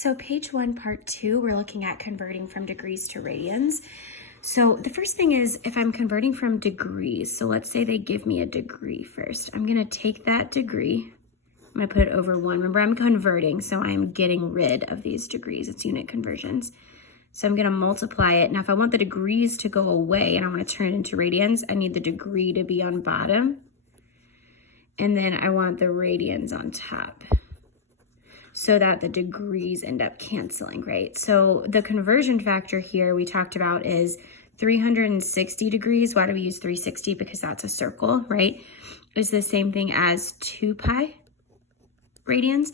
So page 1, part 2, we're looking at converting from degrees to radians. So the first thing is if I'm converting from degrees, so let's say they give me a degree first. I'm gonna take that degree, I'm gonna put it over 1. Remember, I'm converting, so I'm getting rid of these degrees. It's unit conversions. So I'm gonna multiply it. Now if I want the degrees to go away and I wanna turn it into radians, I need the degree to be on bottom. And then I want the radians on top, so that the degrees end up canceling, right? So the conversion factor here we talked about is 360 degrees. Why do we use 360? Because that's a circle, right? It's the same thing as 2 pi radians.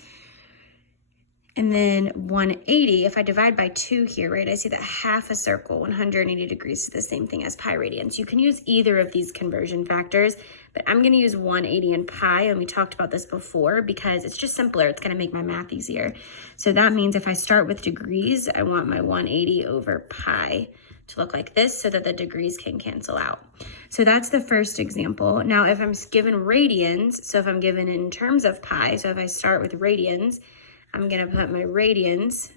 And then 180, if I divide by 2 here, right, I see that half a circle, 180 degrees, is the same thing as pi radians. You can use either of these conversion factors, but I'm going to use 180 and pi, and we talked about this before because it's just simpler. It's going to make my math easier. So that means if I start with degrees, I want my 180 over pi to look like this so that the degrees can cancel out. So that's the first example. Now, if I'm given radians, so if I'm given in terms of pi, so if I start with radians, I'm gonna put my radians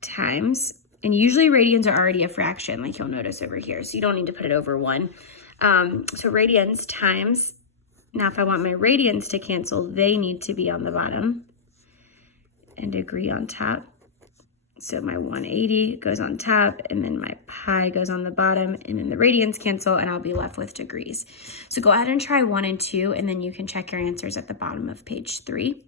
times, and usually radians are already a fraction, like you'll notice over here, so you don't need to put it over 1. So radians times, now if I want my radians to cancel, they need to be on the bottom and degree on top. So my 180 goes on top, and then my pi goes on the bottom, and then the radians cancel, and I'll be left with degrees. So go ahead and try 1 and 2, and then you can check your answers at the bottom of page 3.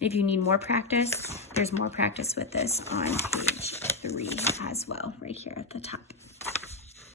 If you need more practice, there's more practice with this on page 3 as well, right here at the top.